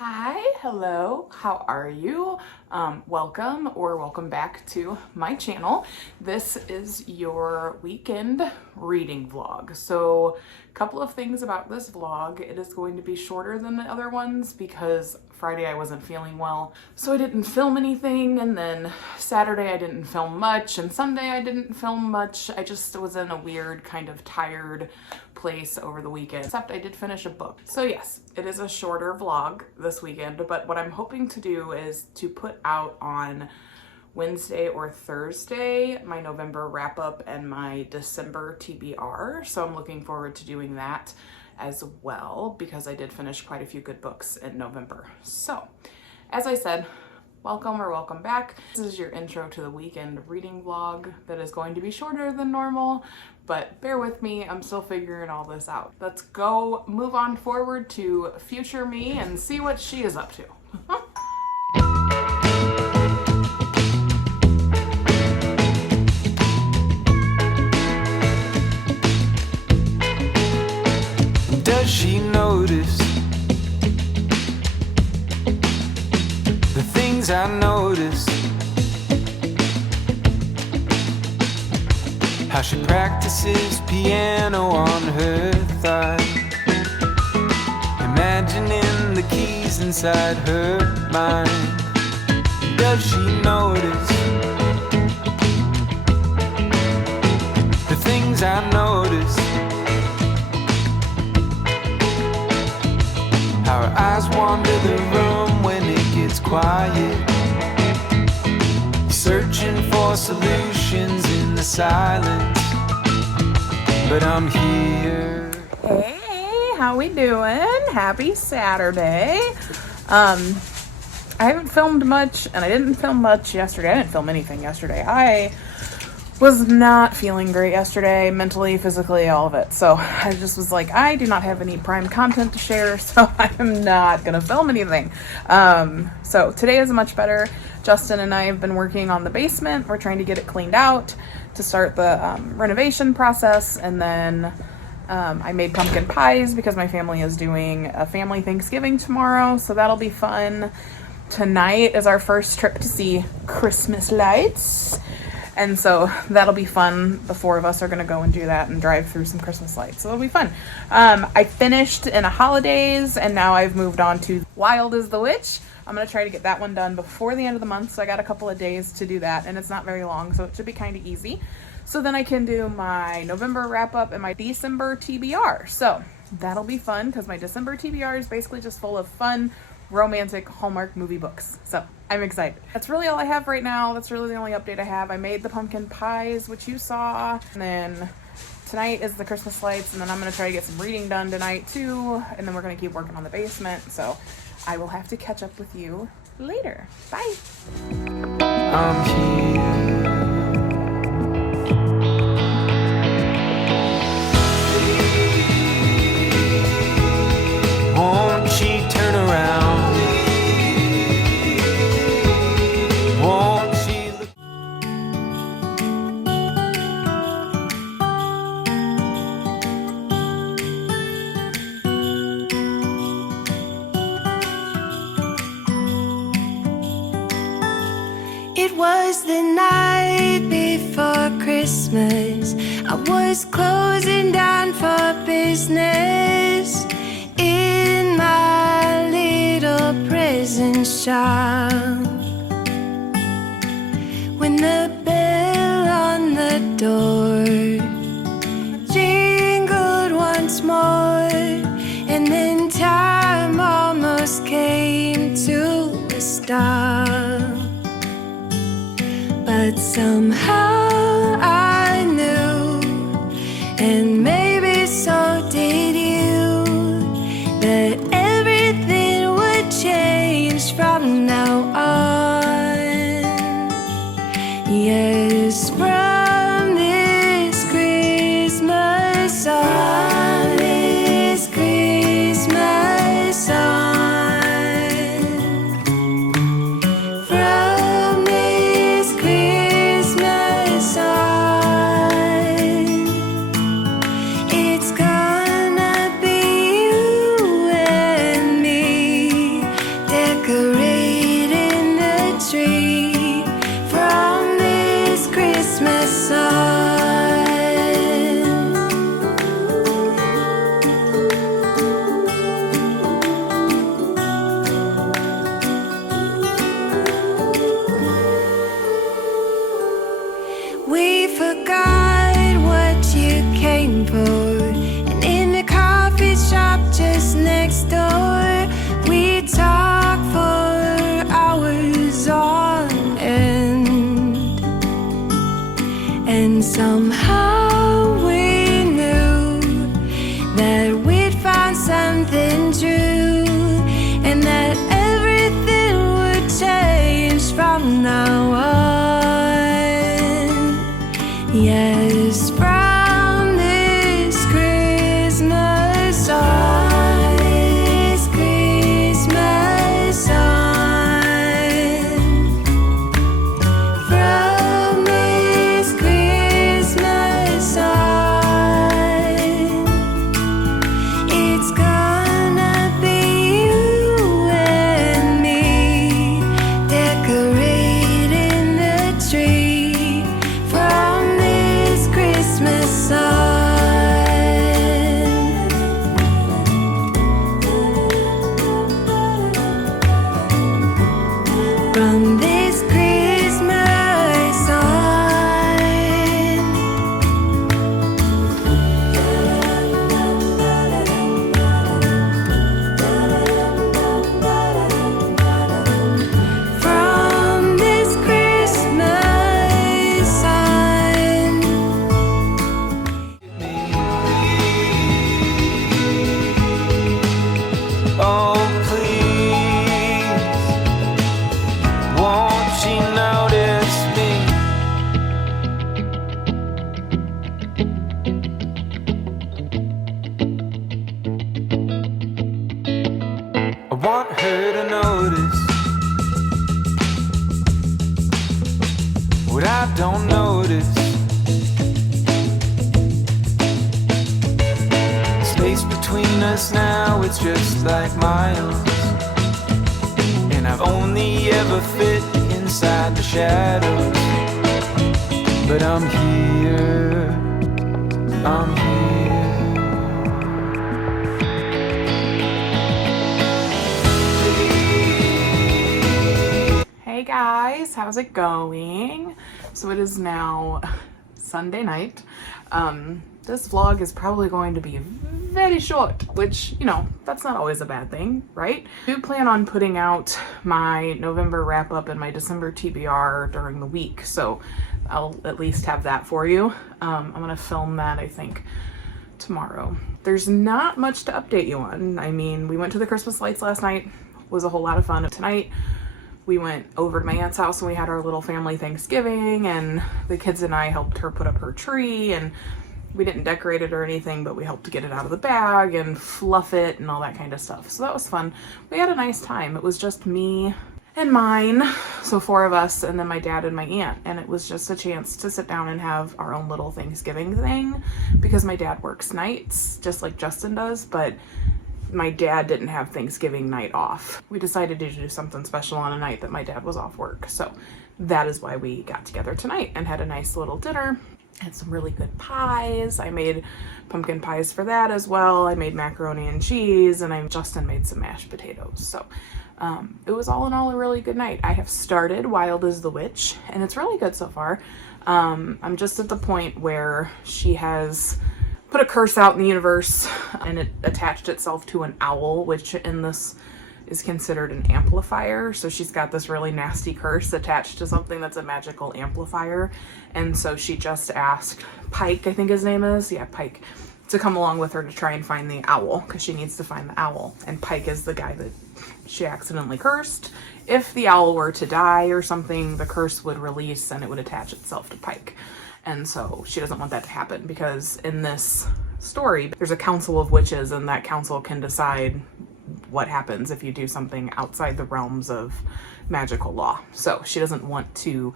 Hi, hello, how are you? Welcome back to my channel. This is your weekend reading vlog. So a couple of things about this vlog. It is going to be shorter than the other ones because Friday I wasn't feeling well, so I didn't film anything, and then Saturday I didn't film much, and Sunday I didn't film much. I just was in a weird kind of tired place over the weekend, except I did finish a book. So yes, it is a shorter vlog this weekend, but what I'm hoping to do is to put out on Wednesday or Thursday my November wrap up and my December TBR. So I'm looking forward to doing that as well because I did finish quite a few good books in November. So as I said, welcome back. This is your intro to the weekend reading vlog that is going to be shorter than normal, but bear with me, I'm still figuring all this out. Let's go move on forward to future me and see what she is up to. Does she notice the things I notice? How she practices piano on her thigh, imagining the keys inside her mind. Does she notice the things I notice? How her eyes wander the room when it gets quiet, searching for solutions in the silence, but I'm here. Hey, how we doing? Happy Saturday. I haven't filmed much, and I didn't film much yesterday. I didn't film anything yesterday. I was not feeling great yesterday, mentally, physically, all of it. So I just was like, I do not have any prime content to share, so I'm not gonna film anything. So today is much better. Justin and I have been working on the basement. We're trying to get it cleaned out to start the renovation process, and then I made pumpkin pies because my family is doing a family Thanksgiving tomorrow, so that'll be fun. Tonight is our first trip to see Christmas lights. And so that'll be fun. The four of us are going to go and do that and drive through some Christmas lights. So it'll be fun. I finished in a holidays, and now I've moved on to Wild as the Witch. I'm going to try to get that one done before the end of the month. So I got a couple of days to do that, and it's not very long, so it should be kind of easy. So then I can do my November wrap up and my December TBR. So that'll be fun because my December TBR is basically just full of fun, romantic Hallmark movie books. So I'm excited. That's really all I have right now. That's really the only update I have. I made the pumpkin pies, which you saw, and then tonight is the Christmas lights, and then I'm going to try to get some reading done tonight too, and then we're going to keep working on the basement. So I will have to catch up with you later. Bye. I'm here. Won't she turn around? Won't she look? It was the night before Christmas. I was closing down for business in my little prison shop, when the bell on the door jingled once more, and then time almost came to a stop. But somehow I knew, and maybe so did you, that everything would change from now on. Yes, from this Christmas on, from this Christmas on. From this Christmas from this Christmas on. From this Christmas on. Oh, please, won't you notice me? I want her to notice what I don't notice. Space between us now, it's just like miles. And I've only ever fit inside the shadows. But I'm here, I'm here. Hey guys, how's it going? So it is now Sunday night. This vlog is probably going to be very short, which, you know, that's not always a bad thing, right? I do plan on putting out my November wrap up and my December TBR during the week, so I'll at least have that for you. I'm gonna film that, I think, tomorrow. There's not much to update you on. I mean, we went to the Christmas lights last night, was a whole lot of fun. Tonight, we went over to my aunt's house and we had our little family Thanksgiving, and the kids and I helped her put up her tree, and we didn't decorate it or anything, but we helped to get it out of the bag and fluff it and all that kind of stuff. So that was fun. We had a nice time. It was just me and mine, so 4 of us, and then my dad and my aunt, and it was just a chance to sit down and have our own little Thanksgiving thing, because my dad works nights just like Justin does, but my dad didn't have Thanksgiving night off. We decided to do something special on a night that my dad was off work, so that is why we got together tonight and had a nice little dinner. Had some really good pies. I made pumpkin pies for that as well. I made macaroni and cheese, and Justin made some mashed potatoes. So it was all in all a really good night. I have started Wild as the Witch, and it's really good so far. I'm just at the point where she has put a curse out in the universe, and it attached itself to an owl, which in this is considered an amplifier. So she's got this really nasty curse attached to something that's a magical amplifier. And so she just asked Pike, I think his name is, yeah, Pike, to come along with her to try and find the owl, because she needs to find the owl. And Pike is the guy that she accidentally cursed. If the owl were to die or something, the curse would release and it would attach itself to Pike. And so she doesn't want that to happen, because in this story, there's a council of witches, and that council can decide what happens if you do something outside the realms of magical law. So she doesn't want to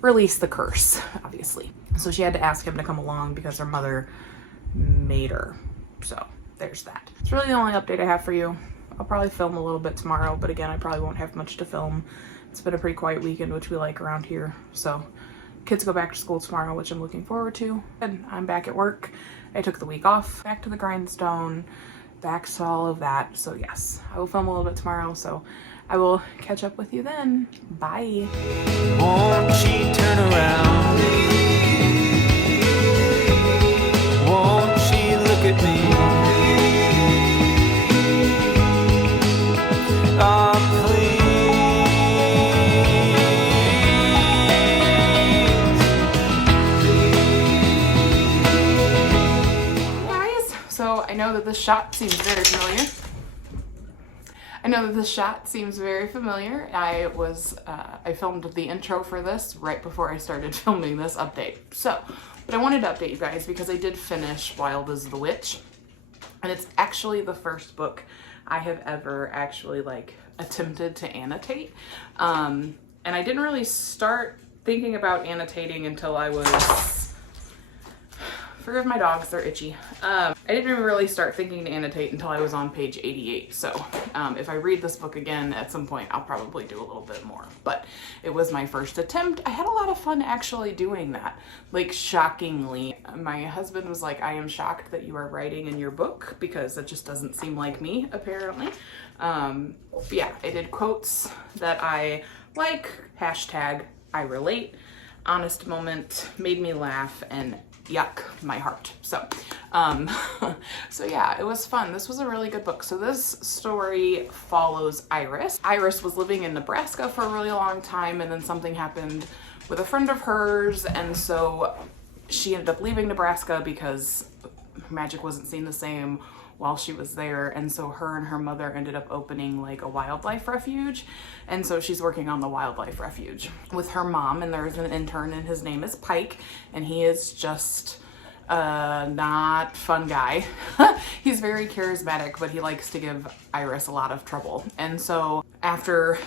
release the curse, obviously. So she had to ask him to come along because her mother made her. So there's that. It's really the only update I have for you. I'll probably film a little bit tomorrow, but again, I probably won't have much to film. It's been a pretty quiet weekend, which we like around here. So kids go back to school tomorrow, which I'm looking forward to. And I'm back at work. I took the week off, back to the grindstone, back to all of that. So yes, I will film a little bit tomorrow, so I will catch up with you then. Bye. Won't she turn around? Won't she look at me? Oh, Guys, so I know that this shot seems very familiar. I filmed the intro for this right before I started filming this update. So, but I wanted to update you guys because I did finish Wild as the Witch, and it's actually the first book I have ever actually like attempted to annotate. And I didn't really start thinking about annotating until I was, forgive my dogs, they're itchy. I didn't even really start thinking to annotate until I was on page 88. So if I read this book again at some point, I'll probably do a little bit more. But it was my first attempt. I had a lot of fun actually doing that. Like, shockingly. My husband was like, I am shocked that you are writing in your book, because it just doesn't seem like me, apparently. But yeah, I did quotes that I like hashtag I relate, honest moment, made me laugh, and yuck, my heart. So, so yeah, it was fun. This was a really good book. So this story follows Iris. Iris was living in Nebraska for a really long time, and then something happened with a friend of hers, and so she ended up leaving Nebraska because magic wasn't seen the same while she was there, and so her and her mother ended up opening like a wildlife refuge, and so she's working on the wildlife refuge with her mom, and there's an intern, and his name is Pike, and he is just not fun guy. He's very charismatic, but he likes to give Iris a lot of trouble. And so after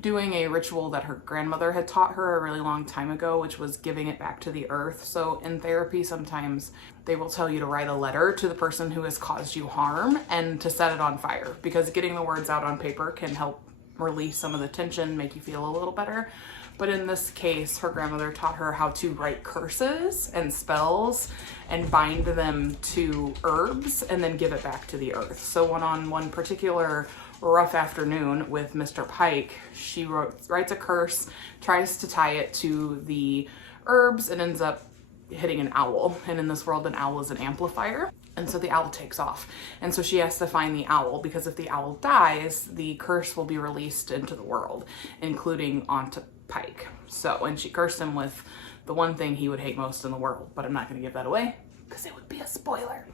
doing a ritual that her grandmother had taught her a really long time ago, which was giving it back to the earth. So in therapy, sometimes they will tell you to write a letter to the person who has caused you harm and to set it on fire, because getting the words out on paper can help release some of the tension, make you feel a little better. But in this case, her grandmother taught her how to write curses and spells and bind them to herbs and then give it back to the earth. So on one particular rough afternoon with Mr. Pike, she writes a curse, tries to tie it to the herbs, and ends up hitting an owl. And in this world, an owl is an amplifier. And so the owl takes off. And so she has to find the owl, because if the owl dies, the curse will be released into the world, including onto Pike. So, and she cursed him with the one thing he would hate most in the world, but I'm not going to give that away because it would be a spoiler.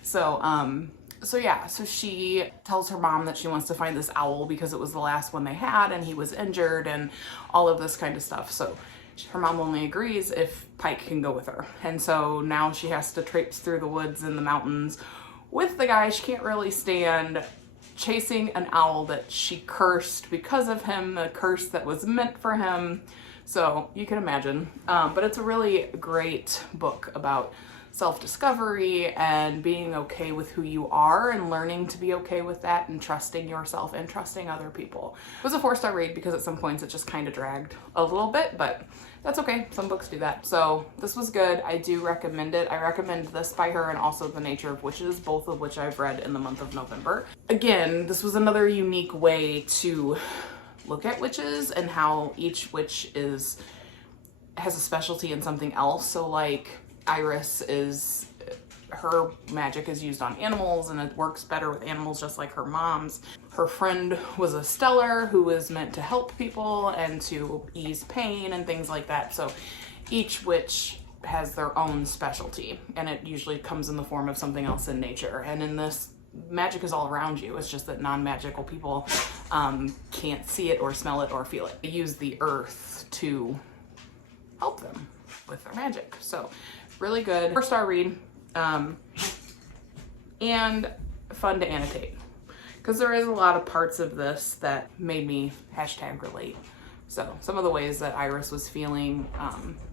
So, so she tells her mom that she wants to find this owl because it was the last one they had and he was injured and all of this kind of stuff. So her mom only agrees if Pike can go with her. And so now she has to traipse through the woods and the mountains with the guy she can't really stand, chasing an owl that she cursed because of him, a curse that was meant for him. So you can imagine. But it's a really great book about self-discovery and being okay with who you are and learning to be okay with that and trusting yourself and trusting other people. It was a 4-star read because at some points it just kind of dragged a little bit, but that's okay. Some books do that. So this was good. I do recommend it. I recommend this by her and also The Nature of Witches, both of which I've read in the month of November. Again, this was another unique way to look at witches and how each witch has a specialty in something else. So like Iris her magic is used on animals and it works better with animals, just like her mom's. Her friend was a stellar who was meant to help people and to ease pain and things like that. So each witch has their own specialty, and it usually comes in the form of something else in nature. And in this, magic is all around you. It's just that non-magical people can't see it or smell it or feel it. They use the earth to help them with their magic. So really good 4-star read, and fun to annotate, because there is a lot of parts of this that made me hashtag relate. So some of the ways that Iris was feeling,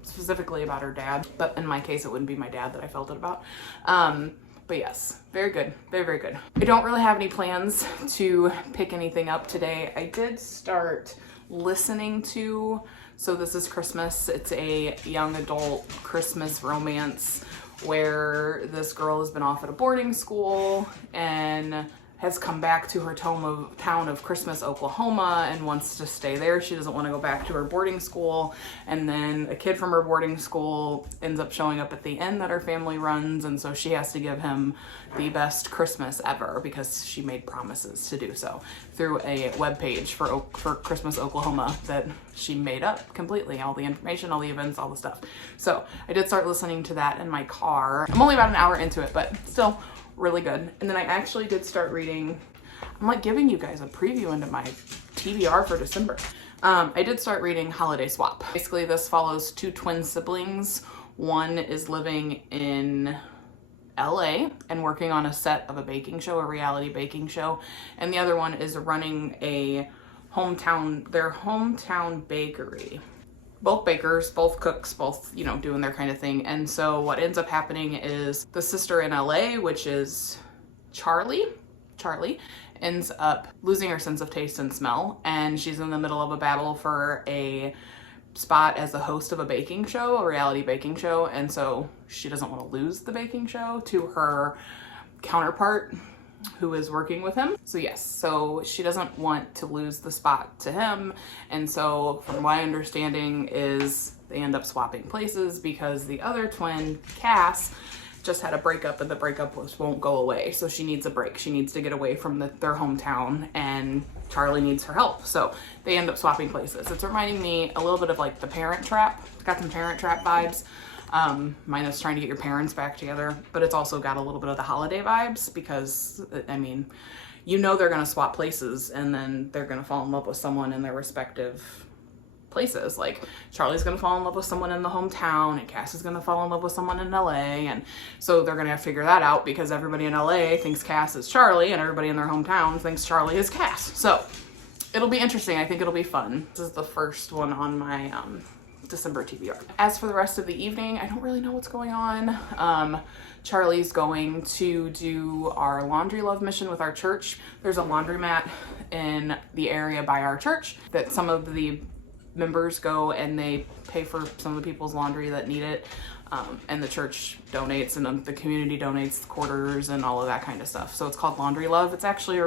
specifically about her dad, but in my case it wouldn't be my dad that I felt it about. But yes, very good, very, very good. I don't really have any plans to pick anything up today. I did start listening to So This Is Christmas. It's a young adult Christmas romance where this girl has been off at a boarding school and has come back to her town of Christmas, Oklahoma, and wants to stay there. She doesn't want to go back to her boarding school. And then a kid from her boarding school ends up showing up at the inn that her family runs, and so she has to give him the best Christmas ever because she made promises to do so through a webpage for Christmas, Oklahoma that she made up completely. All the information, all the events, all the stuff. So I did start listening to that in my car. I'm only about an hour into it, but still really good. And then I actually did start reading, I'm like giving you guys a preview into my TBR for December. I did start reading Holiday Swap. Basically this follows 2 twin siblings. One is living in LA and working on a set of a baking show, a reality baking show. And the other one is running their hometown bakery. Both bakers, both cooks, both, doing their kind of thing. And so what ends up happening is the sister in LA, which is Charlie, ends up losing her sense of taste and smell. And she's in the middle of a battle for a spot as a host of a baking show, a reality baking show. And so she doesn't want to lose the baking show to her counterpart who is working with him. So yes, so she doesn't want to lose the spot to him. And so from my understanding is they end up swapping places because the other twin, Cass, just had a breakup and the breakup won't go away. So she needs a break. She needs to get away from their hometown, and Charlie needs her help. So they end up swapping places. It's reminding me a little bit of like The Parent Trap. It's got some Parent Trap vibes. Minus trying to get your parents back together, but it's also got a little bit of the holiday vibes because, I mean, you know they're going to swap places and then they're going to fall in love with someone in their respective places. Like Charlie's going to fall in love with someone in the hometown and Cass is going to fall in love with someone in LA. And so they're going to have to figure that out because everybody in LA thinks Cass is Charlie and everybody in their hometown thinks Charlie is Cass. So it'll be interesting. I think it'll be fun. This is the first one on my, December TBR. As for the rest of the evening, I don't really know what's going on. Charlie's going to do our laundry love mission with our church. There's a laundromat in the area by our church that some of the members go and they pay for some of the people's laundry that need it. And the church donates and the community donates quarters and all of that kind of stuff. So it's called Laundry Love. It's actually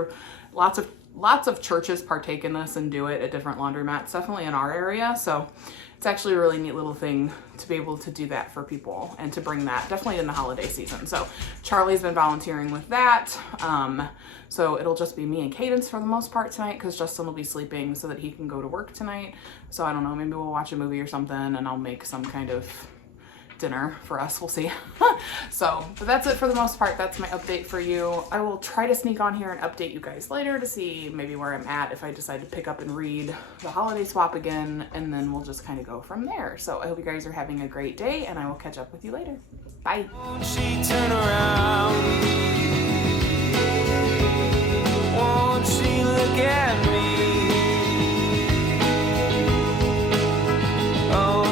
lots of churches partake in this and do it at different laundromats, definitely in our area. So it's actually a really neat little thing to be able to do that for people and to bring that definitely in the holiday season. So Charlie's been volunteering with that. So it'll just be me and Cadence for the most part tonight because Justin will be sleeping so that he can go to work tonight. So I don't know, maybe we'll watch a movie or something and I'll make some kind of dinner for us. We'll see. But that's it for the most part. That's my update for you. I will try to sneak on here and update you guys later to see maybe where I'm at if I decide to pick up and read the holiday swap again, and then we'll just kind of go from there. So I hope you guys are having a great day and I will catch up with you later. Bye. Won't she turn around? Won't she look at me? Oh,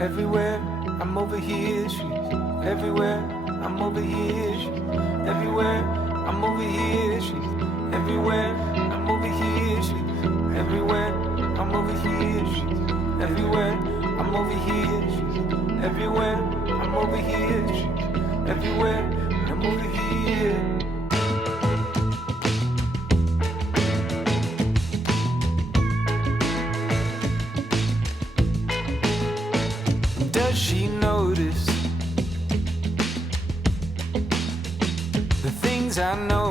everywhere, I'm over here, she's everywhere, I'm over here, she's everywhere, I'm over here, she's everywhere, I'm over here, she's everywhere, I'm over here, she's everywhere, I'm over here, she's everywhere, I'm over here, she's everywhere, I'm over here. Does she notice the things I know?